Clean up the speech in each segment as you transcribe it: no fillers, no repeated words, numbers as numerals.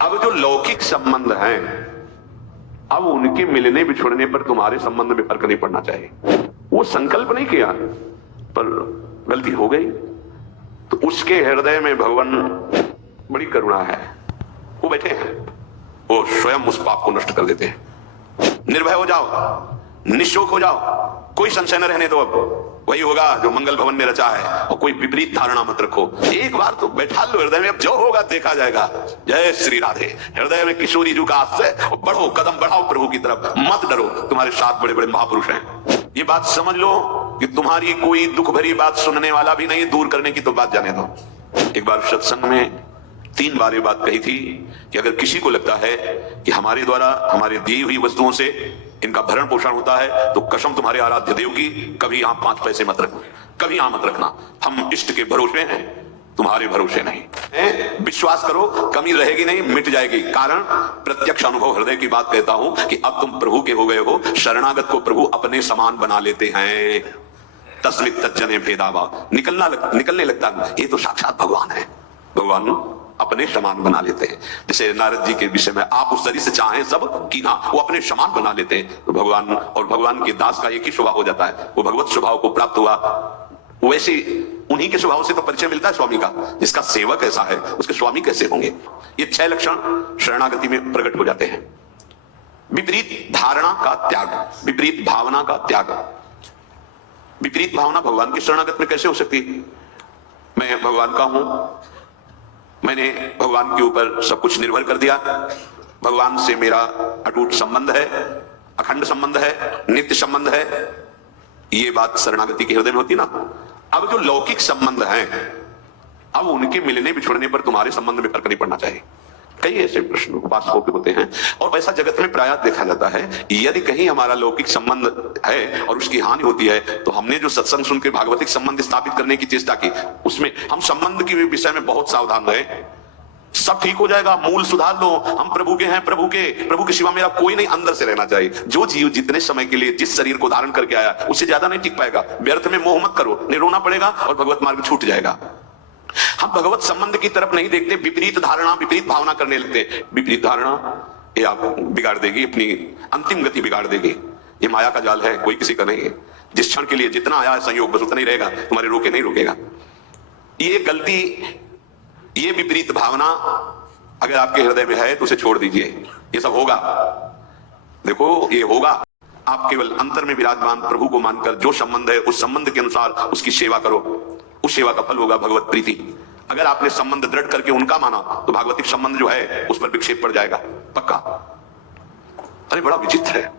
अब जो लौकिक संबंध हैं, अब उनके मिलने बिछुड़ने पर तुम्हारे संबंध में फर्क नहीं पड़ना चाहिए। वो संकल्प नहीं किया पर गलती हो गई, तो उसके हृदय में भगवान बड़ी करुणा है। वो बैठे हैं, वो स्वयं उस पाप को नष्ट कर देते हैं। निर्भय हो जाओ, निशोक हो जाओ, कोई संशय न रहने दो। अब वही होगा जो मंगल भवन में रचा है, और कोई विपरीत धारणा मत रखो। एक बार तो बैठा लो हृदय में, अब जो होगा देखा जाएगा। जय श्री राधे। हृदय में किशोरी जू का आश्रय, बढ़ो, कदम बढ़ाओ प्रभु की तरफ, मत डरो, तुम्हारे साथ बड़े बड़े महापुरुष हैं। ये बात समझ लो कि तुम्हारी कोई दुख भरी बात सुनने वाला भी नहीं, दूर करने की तो बात जाने दो। एक बार सत्संग में 3 बार ये बात कही थी कि अगर किसी को लगता है कि हमारे द्वारा हमारे दी हुई वस्तुओं से इनका भरण पोषण होता है, तो कसम तुम्हारे आराध्य देव की, कभी यहां 5 पैसे मत रखना, कभी यहां मत रखना। हम इष्ट के भरोसे हैं, तुम्हारे भरोसे नहीं। विश्वास करो, कमी रहेगी नहीं, मिट जाएगी। कारण प्रत्यक्ष अनुभव हृदय की बात कहता हूं कि अब तुम प्रभु के हो गए हो। शरणागत को प्रभु अपने समान बना लेते हैं। तस्मित् तज्जने भेदाभाव, निकलने लगता, ये तो साक्षात भगवान है। भगवान अपने समान बना लेते हैं। जैसे नारद जी के विषय में, आप उस शरीर से चाहें सब कीना, वो अपने समान बना लेते हैं। तो भगवान और भगवान के दास का एक ही स्वभाव हो जाता है, वो भगवत स्वभाव को प्राप्त हुआ। वैसे उन्हीं के स्वभाव से तो परिचय मिलता है स्वामी का। जिसका सेवक ऐसा है, उसके स्वामी कैसे होंगे? ये 6 लक्षण शरणागति में प्रकट हो जाते हैं। विपरीत धारणा का त्याग, विपरीत भावना का त्याग। विपरीत भावना भगवान की शरणागत में कैसे हो सकती? मैं भगवान का हूं, मैंने भगवान के ऊपर सब कुछ निर्भर कर दिया, भगवान से मेरा अटूट संबंध है, अखंड संबंध है, नित्य संबंध है। ये बात शरणागति के हृदय में होती ना। अब जो लौकिक संबंध हैं, अब उनके मिलने बिछुड़ने पर तुम्हारे संबंध में फर्क नहीं पड़ना चाहिए। कई ऐसे प्रश्न उपासकों के होते हैं, और वैसा जगत में प्रायः देखा जाता है। यदि कहीं हमारा लौकिक संबंध है और उसकी हानि होती है, तो हमने जो सत्संग सुन के भागवतिक संबंध स्थापित करने की चेष्टा की, उसमें हम संबंध के विषय में बहुत सावधान रहे। सब ठीक हो जाएगा, मूल सुधार लो, हम प्रभु के हैं, प्रभु के सिवा मेरा कोई नहीं, अंदर से रहना चाहिए। जो जीव जितने समय के लिए जिस शरीर को धारण करके आया, उससे ज्यादा नहीं टिक पाएगा। व्यर्थ में मोह मत करो, नहीं रोना पड़ेगा और भगवत मार्ग छूट जाएगा। हम भगवत संबंध की तरफ नहीं देखते, विपरीत धारणा, विपरीत भावना करने लगते हैं। विपरीत धारणा ये आपको बिगाड़ देगी, अपनी अंतिम गति बिगाड़ देगी। ये माया का जाल है, कोई किसी का नहीं है। जिस क्षण के लिए जितना आया है संयोग, बस उतना ही रहेगा, तुम्हारे रोके नहीं रोकेगा। ये गलती, ये विपरीत भावना अगर आपके हृदय में है तो उसे छोड़ दीजिए। ये सब होगा, देखो ये होगा। आप केवल अंतर में विराजमान प्रभु को मानकर जो संबंध है, उस संबंध के अनुसार उसकी सेवा करो। उस सेवा का फल होगा भगवत प्रीति। अगर आपने संबंध दृढ़ करके उनका माना, तो भागवतिक संबंध जो है उस पर विक्षेप पड़ जाएगा, पक्का। अरे बड़ा विचित्र है,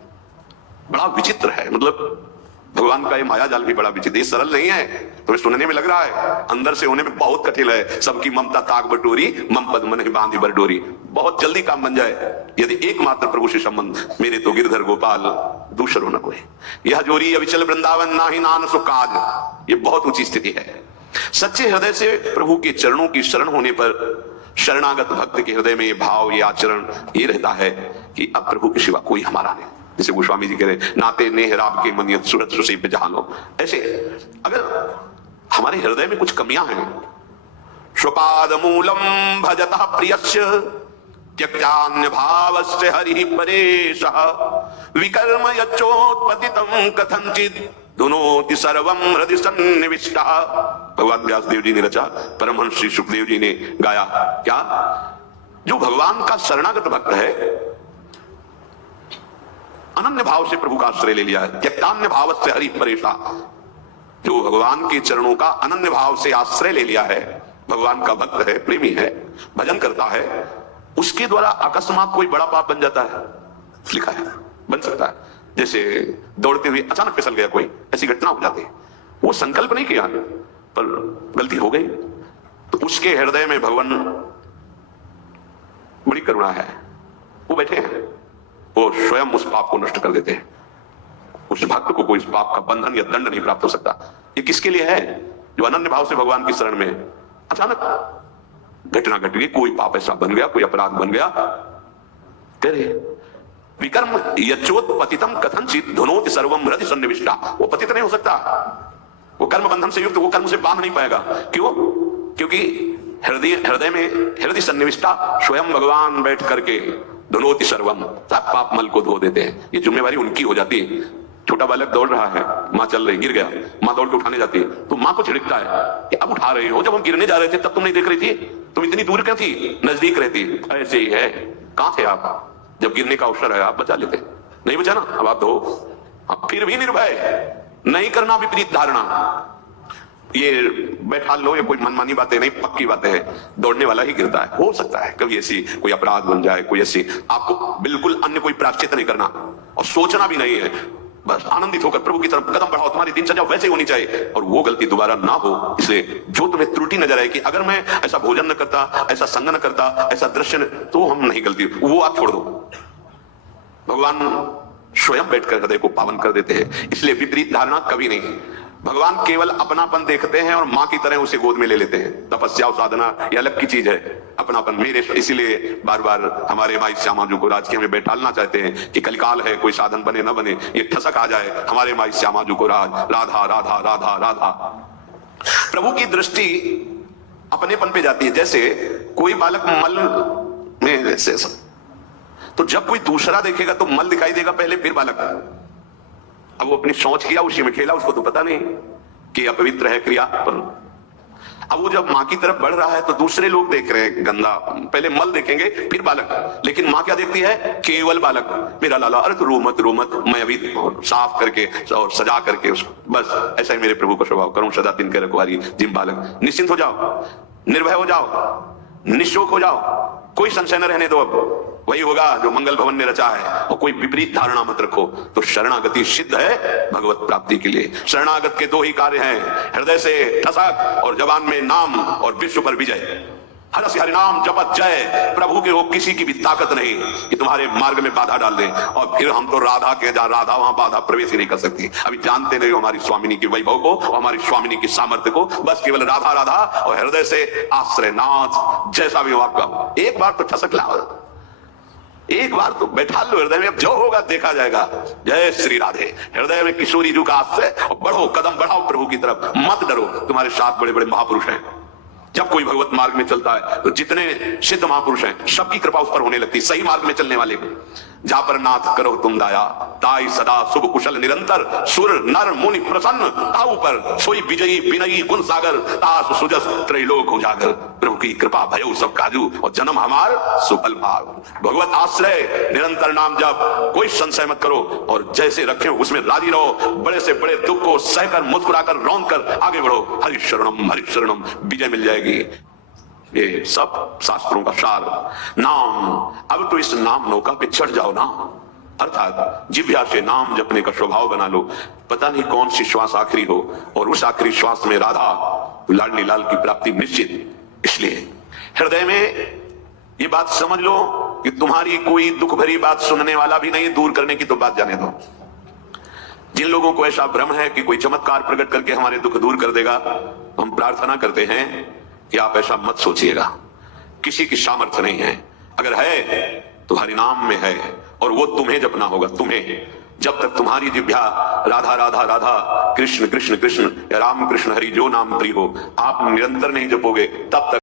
बड़ा विचित्र है। मतलब भगवान का ये माया जाल भी बड़ा विचित्र, ये सरल नहीं है। तो सुनने में लग रहा है, अंदर से होने में बहुत कठिन है। सबकी ममता ताक बटोरी, मम पद मन बांधी बरडोरी। बहुत जल्दी काम बन जाए यदि एकमात्र प्रभु से संबंध। मेरे तो गिरधर गोपाल दूसरो न कोई, यह जोरी अविचल वृंदावन ना ही नान सो काज। ये बहुत ऊंची स्थिति है। सच्चे हृदय से प्रभु के चरणों की शरण होने पर शरणागत भक्त के हृदय में ये भाव, ये आचरण ये रहता है कि अब प्रभु के सिवा कोई हमारा नहीं। जैसे गोस्वामी जी कह रहे, नाते नेह राब के मनियत सूरत सुसीब जहानो। ऐसे अगर हमारे हृदय में कुछ कमियां हैं, स्वपाद मूलम भजतः प्रियस्य त्यक्त्यान्य भावस्य हरि परेशः विकर्म यच्चोत्पतितं कथंचित् धुनोति सर्वं हृदि सन्निविष्टः। भगवान व्यास देव जी ने रचा, परमहंस श्री सुखदेव जी ने गाया। क्या? जो भगवान का शरणागत भक्त है, अनन्य भाव से प्रभु का आश्रय ले लिया है। त्यक्तान्य भाव से हरि परेशा, जो भगवान के चरणों का अनन्य भाव से आश्रय ले लिया है, भगवान का भक्त है, प्रेमी है, भजन करता है, उसके द्वारा अकस्मात कोई बड़ा पाप बन जाता है। लिखा है, बन सकता है। जैसे दौड़ते हुए अचानक फिसल गया कोई, ऐसी घटना हो जाती है। वो संकल्प नहीं किया पर गलती हो गई, तो उसके हृदय में भगवान बड़ी करुणा है। वो बैठे हैं, वो स्वयं उस पाप को नष्ट कर देते हैं। उस भक्त को कोई इस पाप का बंधन या दंड नहीं प्राप्त हो सकता। ये किसके लिए है? जो अनन्य भाव से भगवान की शरण में अचानक घटना घट गई, कोई पाप ऐसा बन गया, कोई अपराध बन गया, तेरे विकर्म यच्चोत्पतितं कथंचित् धुनोति सर्वं हृदि सन्निविष्टा। वो पतित नहीं हो सकता, वो कर्म बंधन से युक्त, वो कर्म से बांध नहीं पाएगा। क्यों? क्योंकि हृदय में हृदय सन्निविष्टा स्वयं भगवान बैठ करके धुनोति सर्वम, सब पाप मल को धो देते हैं। ये जिम्मेवारी उनकी हो जाती है। छोटा बालक दौड़ रहा है, माँ चल रही, गिर गया, माँ दौड़ के उठाने जाती है तो माँ को छिड़कता है कि अब उठा रही हो, जब हम गिरने जा रहे थे तब तुम नहीं देख रही थी, तुम इतनी दूर क्यों थी, नजदीक रहती। ऐसे ही है, कहां थे आप जब गिरने का अवसर है, आप बचा लेते, नहीं बचा ना, अब आप दो। फिर भी निर्भय नहीं करना विपरीत धारणा, ये बैठा लो, ये कोई मनमानी बातें नहीं, पक्की बातें हैं। दौड़ने वाला ही गिरता है, हो सकता है कभी ऐसी कोई अपराध बन जाए, कोई ऐसी, आपको बिल्कुल अन्य कोई प्रायश्चित नहीं करना और सोचना भी नहीं है, बस आनंदित होकर प्रभु की तरफ कदम बढ़ाओ। तुम्हारी दिनचर्या वैसे होनी चाहिए और वो गलती दोबारा ना हो। इसलिए जो तुम्हें त्रुटि नजर आए कि अगर मैं ऐसा भोजन न करता, ऐसा संग न करता, ऐसा दृश्य न, तो हम नहीं गलती, वो आप छोड़ दो। भगवान स्वयं बैठकर हृदय को पावन कर देते हैं। इसलिए विपरीत धारणा कभी नहीं। भगवान केवल अपनापन देखते हैं और मां की तरह उसे गोद में ले लेते हैं। तपस्या और साधना ये अलग की चीज है, अपनापन मेरे। इसीलिए बार बार हमारे माई श्यामा जी को राजकीय में बैठालना चाहते हैं कि कलिकाल है, कोई साधन बने न बने, ये ठसक आ जाए हमारे माई श्यामा जी को राधा राधा राधा राधा। प्रभु की दृष्टि अपनेपन पे जाती है। जैसे कोई बालक मल में से, तो जब कोई दूसरा देखेगा तो मल दिखाई देगा पहले, फिर बालक। अब वो अपनी सोच किया, उसी में खेला, उसको तो पता नहीं कि अपवित्र है क्रिया। पर अब वो जब मां की तरफ बढ़ रहा है तो दूसरे लोग देख रहे हैं गंदा, पहले मल देखेंगे फिर बालक, लेकिन मां क्या देखती है, केवल बालक। मेरा लाला, अरे तो रो मत, मैं अभी साफ करके और सजा करके उसको, बस ऐसा ही मेरे प्रभु का स्वभाव, करूं सदा तिनके रखवारी जिम बालक। निश्चिंत हो जाओ, निर्भय हो जाओ, निशोक हो जाओ, कोई संशय न रहने दो। अब वही होगा जो मंगल भवन ने रचा है। और कोई विपरीत धारणा मत रखो। तो शरणागति सिद्ध है भगवत प्राप्ति के लिए। शरणागत के दो ही कार्य हैं, हृदय से ठसक और जबान में नाम और विश्व पर विजय। हरस हरि नाम जपत जय। प्रभु के वो किसी की भी ताकत नहीं कि तुम्हारे मार्ग में बाधा डाल दे। और फिर हम तो राधा के, जहां राधा वहां बाधा प्रवेश ही नहीं कर सकती। अभी जानते नहीं हो हमारी स्वामिनी के वैभव को और हमारी स्वामिनी की सामर्थ्य को। बस केवल राधा राधा और हृदय से आश्रय नाथ, जैसा भी हो आपका। एक बार तो ठसक लाओ, एक बार तो बैठा लो हृदय में, अब जो होगा देखा जाएगा। जय श्री राधे। हृदय में किशोरी जी का आश्रय और बढ़ो, कदम बढ़ाओ प्रभु की तरफ, मत डरो। तुम्हारे साथ बड़े बड़े महापुरुष हैं। जब कोई भगवत मार्ग में चलता है तो जितने सिद्ध महापुरुष हैं सबकी कृपा उस पर होने लगती, सही मार्ग में चलने वाले। जा पर नाथ करो तुम दाया, ताई सदा शुभ कुशल निरंतर। सुर नर मुनि प्रसन्न ताऊ पर, सोई विजयी विनयी गुण सागर। तास सुजस त्रैलोक उजागर। प्रभु की कृपा भयो सब काजू और जन्म हमार सुफल भाग। भगवत आश्रय, निरंतर नाम जप, कोई संशय मत करो और जैसे रखे उसमें राजी रहो। बड़े से बड़े दुख को सहकर, मुस्कुराकर, रौंद कर आगे बढ़ो। हरि शरणम, विजय मिल जाएगी। ये सब शास्त्रों का सार नाम। अब तो इस नाम नौका पे चढ़ जाओ ना, अर्थात जिह्वा से नाम जपने का स्वभाव बना लो। पता नहीं कौन सी श्वास आखिरी हो और उस आखिरी श्वास में राधा लाडली लाल की प्राप्ति निश्चित। इसलिए हृदय में ये बात समझ लो कि तुम्हारी कोई दुख भरी बात सुनने वाला भी नहीं, दूर करने की तो बात जाने दो। जिन लोगों को ऐसा भ्रम है कि कोई चमत्कार प्रकट करके हमारे दुख दूर कर देगा, हम प्रार्थना करते हैं कि आप ऐसा मत सोचिएगा। किसी की सामर्थ्य नहीं है, अगर है तो हरि नाम में है और वो तुम्हें जपना होगा। तुम्हें, जब तक तुम्हारी जिह्वा राधा राधा राधा, कृष्ण कृष्ण कृष्ण या राम कृष्ण हरि जो नाम प्रिय हो, आप निरंतर नहीं जपोगे तब तक